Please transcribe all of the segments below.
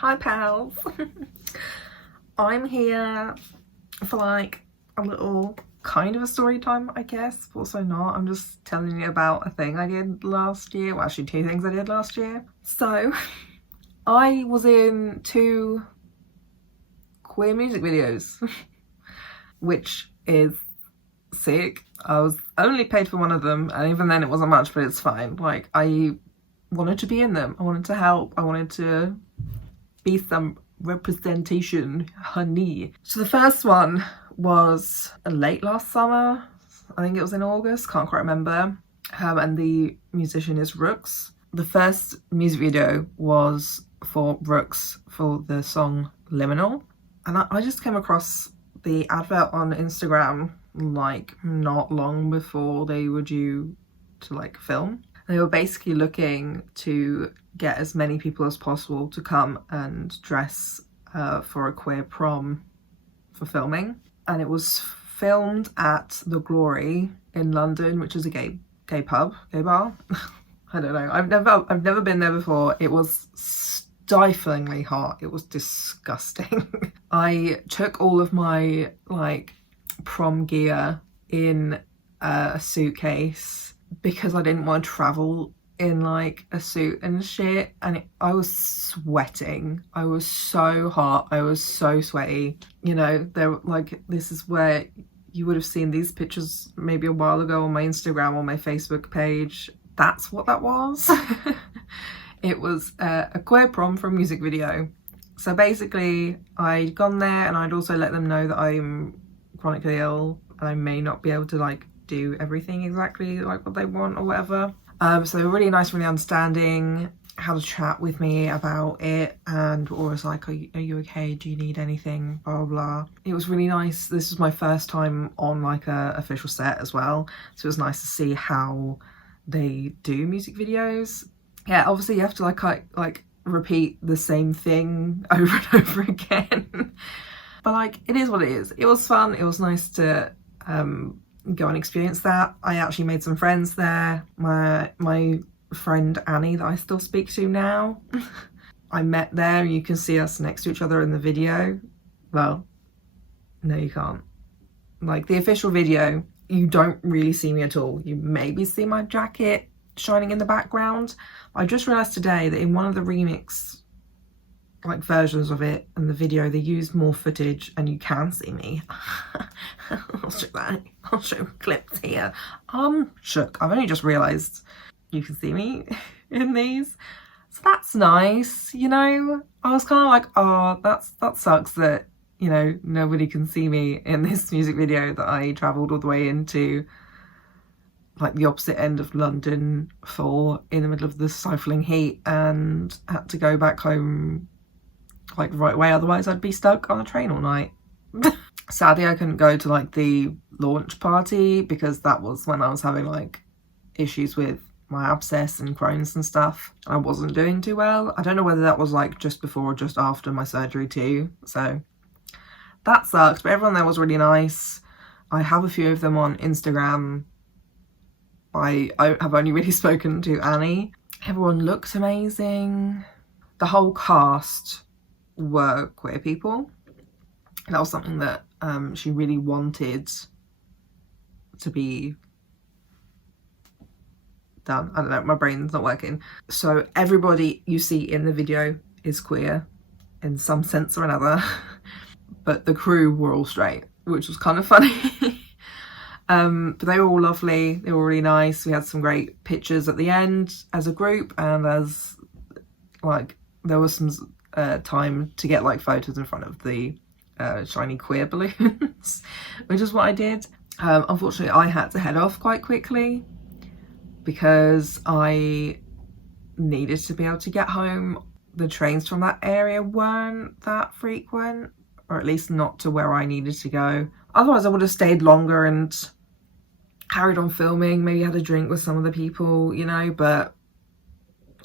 Hi pals. I'm here for like a little kind of a story time, I guess, but also not. I'm just telling you about a thing I did last year. Well, actually two things I did last year. So I was in 2 queer music videos, which is sick. I was only paid for one of them, and even then it wasn't much, but it's fine. Like, I wanted to be in them. I wanted to help. I wanted to be some representation, honey. So the first one was late last summer. I think it was in August, can't quite remember. And the musician is Rooks. The first music video was for Rooks for the song Liminal. And I just came across the advert on Instagram like not long before they were due to like film. They were basically looking to get as many people as possible to come and dress for a queer prom for filming. And it was filmed at The Glory in London, which is a gay bar. I don't know. I've never been there before. It was stiflingly hot. It was disgusting. I took all of my like prom gear in a suitcase because I didn't want to travel in like a suit and shit, and I was sweating. I was so hot. I was so sweaty. You know, there like, this is where you would have seen these pictures maybe a while ago on my Instagram or my Facebook page. That's what that was. It was a queer prom for a music video. So basically I'd gone there and I'd also let them know that I'm chronically ill and I may not be able to like do everything exactly like what they want or whatever. So they were really nice, really understanding, had a chat with me about it, and always like, are you okay? Do you need anything? Blah, blah, blah. It was really nice. This was my first time on like a official set as well. So it was nice to see how they do music videos. Yeah, obviously you have to like repeat the same thing over and over again. But like, it is what it is. It was fun. It was nice to go and experience that. I actually made some friends there. My friend Annie that I still speak to now, I met there. You can see us next to each other in the video. Well, no you can't. Like the official video, you don't really see me at all. You maybe see my jacket shining in the background. I just realised today that in one of the remix like versions of it and the video, they used more footage and you can see me. I'll show that. I'll show clips here. I'm shook. I've only just realised you can see me in these, so that's nice. You know, I was kind of like, oh, that sucks that, you know, nobody can see me in this music video that I travelled all the way into like the opposite end of London for in the middle of the stifling heat and had to go back home like right away, otherwise I'd be stuck on a train all night. Sadly I couldn't go to like the launch party because that was when I was having like issues with my abscess and Crohn's and stuff. I wasn't doing too well. I don't know whether that was like just before or just after my surgery too, so that sucked. But everyone there was really nice. I have a few of them on Instagram. I have only really spoken to Annie. Everyone looked amazing. The whole cast were queer people. That was something that she really wanted to be done. I don't know, my brain's not working. So everybody you see in the video is queer in some sense or another, but the crew were all straight, which was kind of funny. But they were all lovely. They were really nice. We had some great pictures at the end as a group, and as like there was some time to get like photos in front of the shiny queer balloons, which is what I did. Unfortunately I had to head off quite quickly because I needed to be able to get home. The trains from that area weren't that frequent, or at least not to where I needed to go. Otherwise I would have stayed longer and carried on filming, maybe had a drink with some of the people, you know, but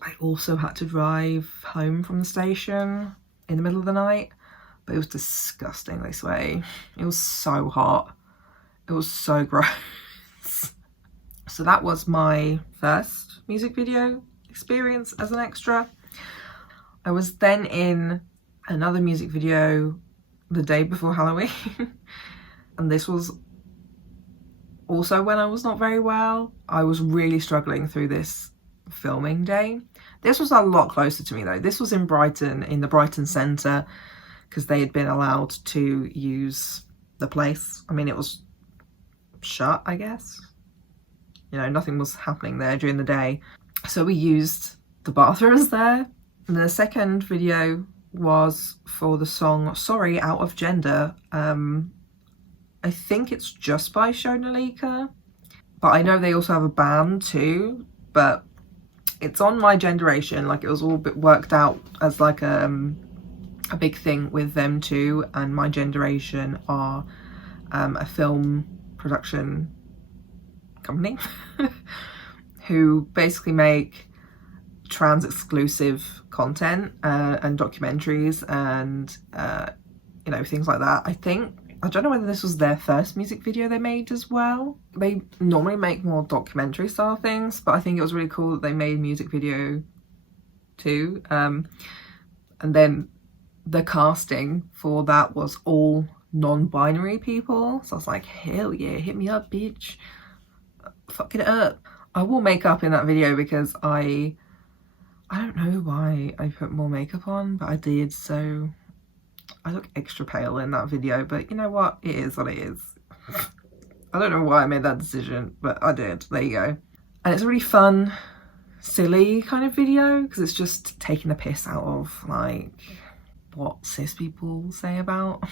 I also had to drive home from the station in the middle of the night. But it was disgustingly sweaty. It was so hot. It was so gross. So that was my first music video experience as an extra. I was then in another music video the day before Halloween and this was also when I was not very well. I was really struggling through this filming day. This was a lot closer to me though. This was in Brighton, in the Brighton Centre, because they had been allowed to use the place. I mean, it was shut, I guess. You know, nothing was happening there during the day. So we used the bathrooms there. And the second video was for the song Sorry Out of Gender. I think it's just by Shonalika, but I know they also have a band too, but it's on My Generation. Like, it was all bit worked out as like a big thing with them too, and My Generation are a film production company who basically make trans exclusive content and documentaries and you know, things like that. I don't know whether this was their first music video they made as well. They normally make more documentary style things, but I think it was really cool that they made a music video too. And then the casting for that was all non-binary people. So I was like, hell yeah, hit me up, bitch. Fuck it up. I wore makeup in that video because I don't know why I put more makeup on, but I did, so I look extra pale in that video, but you know what? It is what it is. I don't know why I made that decision, but I did. There you go. And it's a really fun, silly kind of video because it's just taking the piss out of like what cis people say about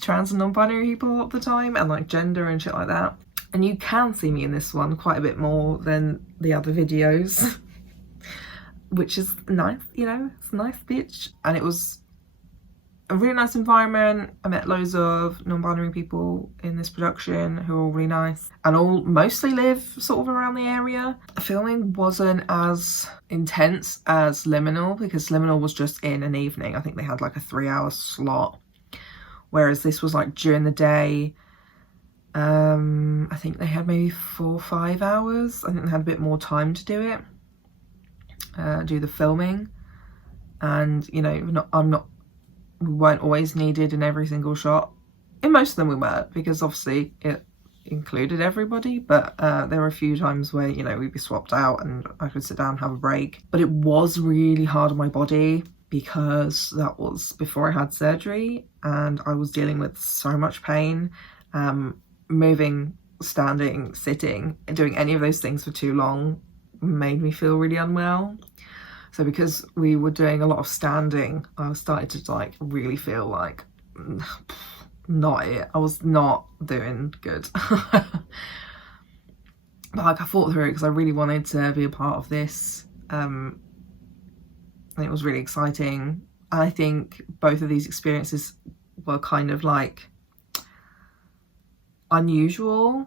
trans and non-binary people all the time, and like gender and shit like that. And you can see me in this one quite a bit more than the other videos, which is nice, you know, it's a nice bitch. And it was a really nice environment. I met loads of non-binary people in this production who are all really nice and all mostly live sort of around the area. Filming wasn't as intense as Liminal because Liminal was just in an evening. I think they had like a 3-hour slot, whereas this was like during the day. I think they had maybe 4 or 5 hours. I think they had a bit more time to do it, do the filming. And you know, we weren't always needed in every single shot. In most of them we were, because obviously it included everybody, but there were a few times where, you know, we'd be swapped out and I could sit down and have a break. But it was really hard on my body because that was before I had surgery and I was dealing with so much pain. Moving, standing, sitting, doing any of those things for too long made me feel really unwell. So because we were doing a lot of standing, I started to like really feel like not it. I was not doing good. But like I fought through it because I really wanted to be a part of this. And it was really exciting. I think both of these experiences were kind of like unusual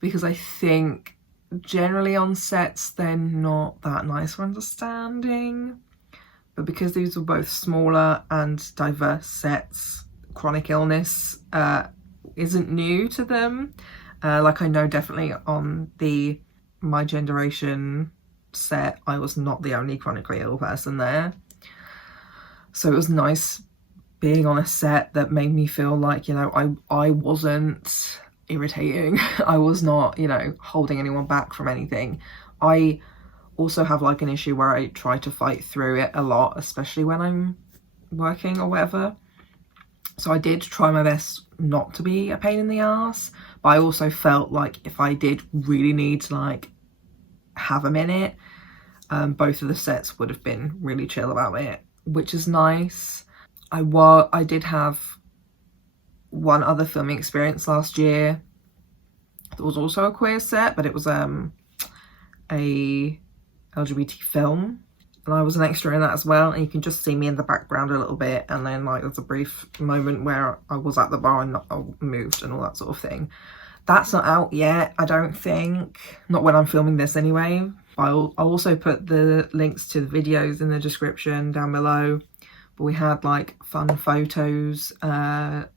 because I think generally on sets they're not that nice for understanding, but because these were both smaller and diverse sets, chronic illness isn't new to them. Like I know definitely on the My Generation set I was not the only chronically ill person there, so it was nice being on a set that made me feel like, you know, I wasn't irritating. I was not, you know, holding anyone back from anything. I also have like an issue where I try to fight through it a lot, especially when I'm working or whatever. So I did try my best not to be a pain in the ass, but I also felt like if I did really need to like have a minute, both of the sets would have been really chill about it, which is nice. I did have one other filming experience last year. It was also a queer set, but it was a LGBT film, and I was an extra in that as well. And you can just see me in the background a little bit, and then like there's a brief moment where I was at the bar and I moved and all that sort of thing. That's not out yet, I don't think. Not when I'm filming this anyway. I'll also put the links to the videos in the description down below. But we had like fun photos. I'm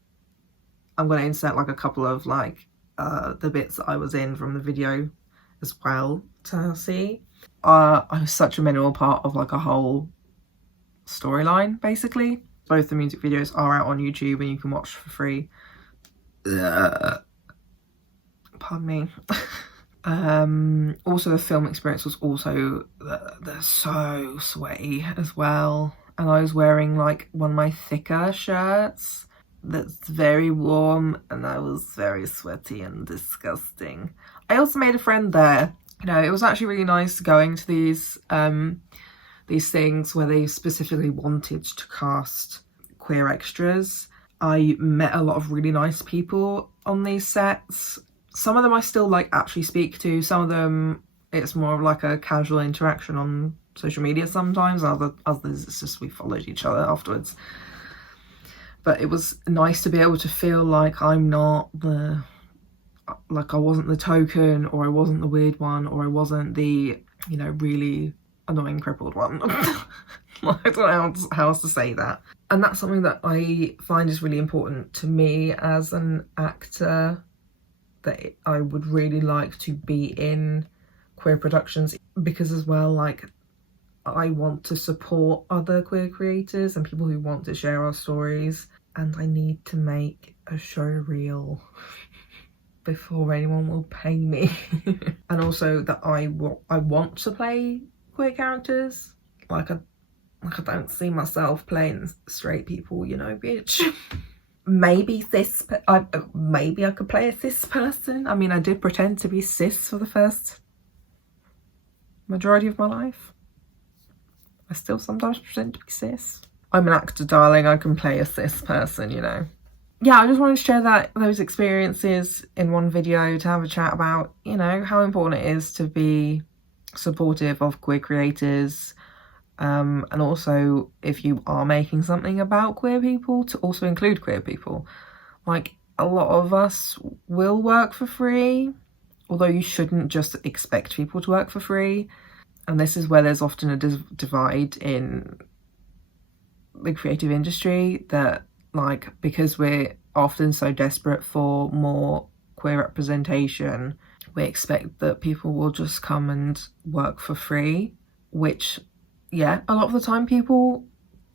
going to insert like a couple of like the bits that I was in from the video as well to see. I was such a minimal part of like a whole storyline, basically. Both the music videos are out on YouTube and you can watch for free. Pardon me. Also the film experience was also they're so sweaty as well, and I was wearing like one of my thicker shirts that's very warm, and I was very sweaty and disgusting. I also made a friend there. You know, it was actually really nice going to these things where they specifically wanted to cast queer extras. I met a lot of really nice people on these sets. Some of them I still like actually speak to. Some of them it's more of like a casual interaction on social media sometimes. Others it's just we followed each other afterwards. But it was nice to be able to feel like I'm not the, like I wasn't the token, or I wasn't the weird one, or I wasn't the, you know, really annoying crippled one. I don't know how else to say that. And that's something that I find is really important to me as an actor, that I would really like to be in queer productions, because as well, like, I want to support other queer creators and people who want to share our stories, and I need to make a show reel before anyone will pay me. And also that I want to play queer characters. Like I don't see myself playing straight people, you know, bitch. Maybe maybe I could play a cis person. I mean, I did pretend to be cis for the first majority of my life. I still sometimes pretend to be cis. I'm an actor, darling. I can play a cis person, you know. Yeah, I just wanted to share those experiences in one video to have a chat about, you know, how important it is to be supportive of queer creators. And also, if you are making something about queer people, to also include queer people. Like, a lot of us will work for free, although you shouldn't just expect people to work for free. And this is where there's often a divide in the creative industry, that, like, because we're often so desperate for more queer representation, we expect that people will just come and work for free, which, yeah, a lot of the time people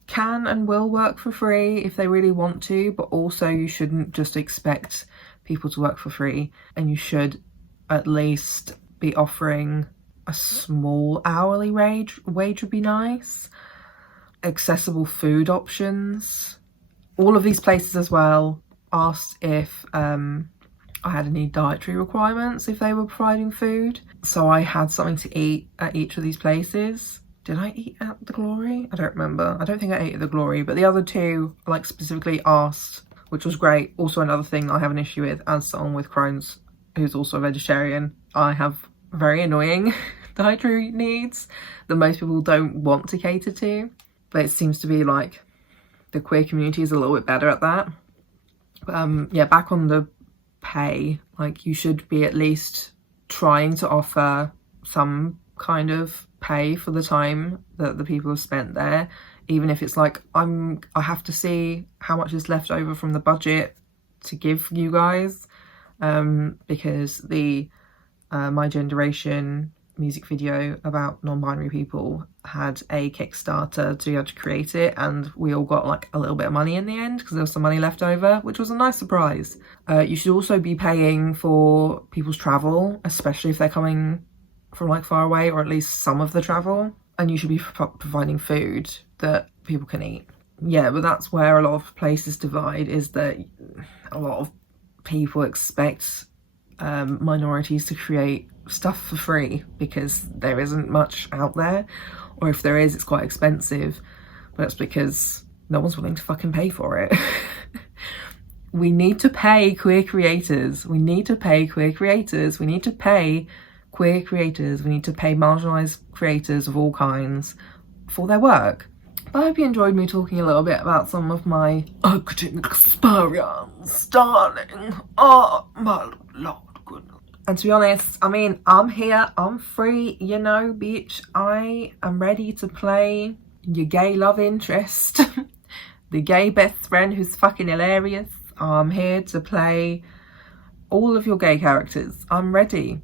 can and will work for free if they really want to, but also you shouldn't just expect people to work for free, and you should at least be offering a small hourly wage would be nice. Accessible food options. All of these places as well asked if I had any dietary requirements if they were providing food. So I had something to eat at each of these places. Did I eat at the Glory? I don't remember. I don't think I ate at the Glory, but the other two, like, specifically asked, which was great. Also, another thing I have an issue with, as someone with Crohn's who's also a vegetarian, I have very annoying dietary needs that most people don't want to cater to. But it seems to be like the queer community is a little bit better at that. Yeah, back on the pay, like, you should be at least trying to offer some kind of pay for the time that the people have spent there, even if it's like, I have to see how much is left over from the budget to give you guys, because the My Generation music video about non-binary people had a Kickstarter to be able to create it, and we all got like a little bit of money in the end because there was some money left over, which was a nice surprise. You should also be paying for people's travel, especially if they're coming from like far away, or at least some of the travel, and you should be providing food that people can eat. Yeah, but that's where a lot of places divide, is that a lot of people expect minorities to create stuff for free because there isn't much out there, or if there is, it's quite expensive, but that's because no one's willing to fucking pay for it. We need to pay queer creators. We need to pay queer creators. We need to pay queer creators. We need to pay marginalised creators of all kinds for their work. But I hope you enjoyed me talking a little bit about some of my acting experience, darling. Oh my lord goodness. And to be honest, I mean, I'm here, I'm free, you know, bitch. I am ready to play your gay love interest, the gay best friend who's fucking hilarious. I'm here to play all of your gay characters. I'm ready.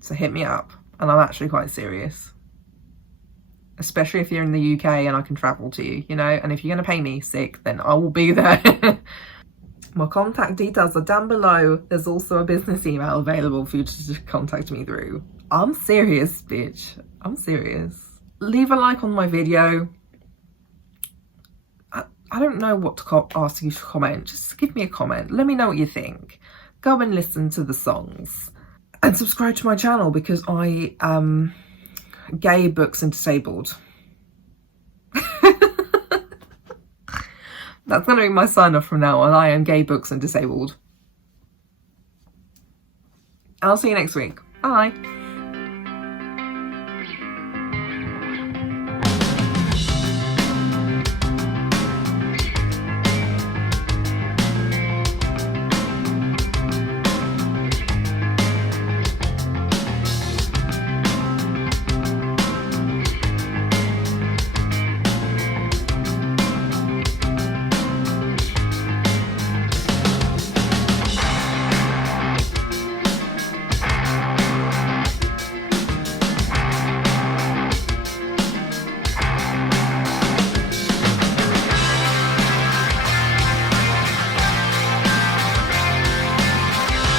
So hit me up. and I'm actually quite serious. Especially if you're in the UK and I can travel to you, you know, and if you're going to pay me sick, then I will be there. My contact details are down below. There's also a business email available for you to just contact me through. I'm serious, bitch. I'm serious. Leave a like on my video. I don't know what to ask you to comment. Just give me a comment. Let me know what you think. Go and listen to the songs. And subscribe to my channel because I am gay, books and disabled. That's going to be my sign off from now on. I am gay, books and disabled. I'll see you next week. Bye.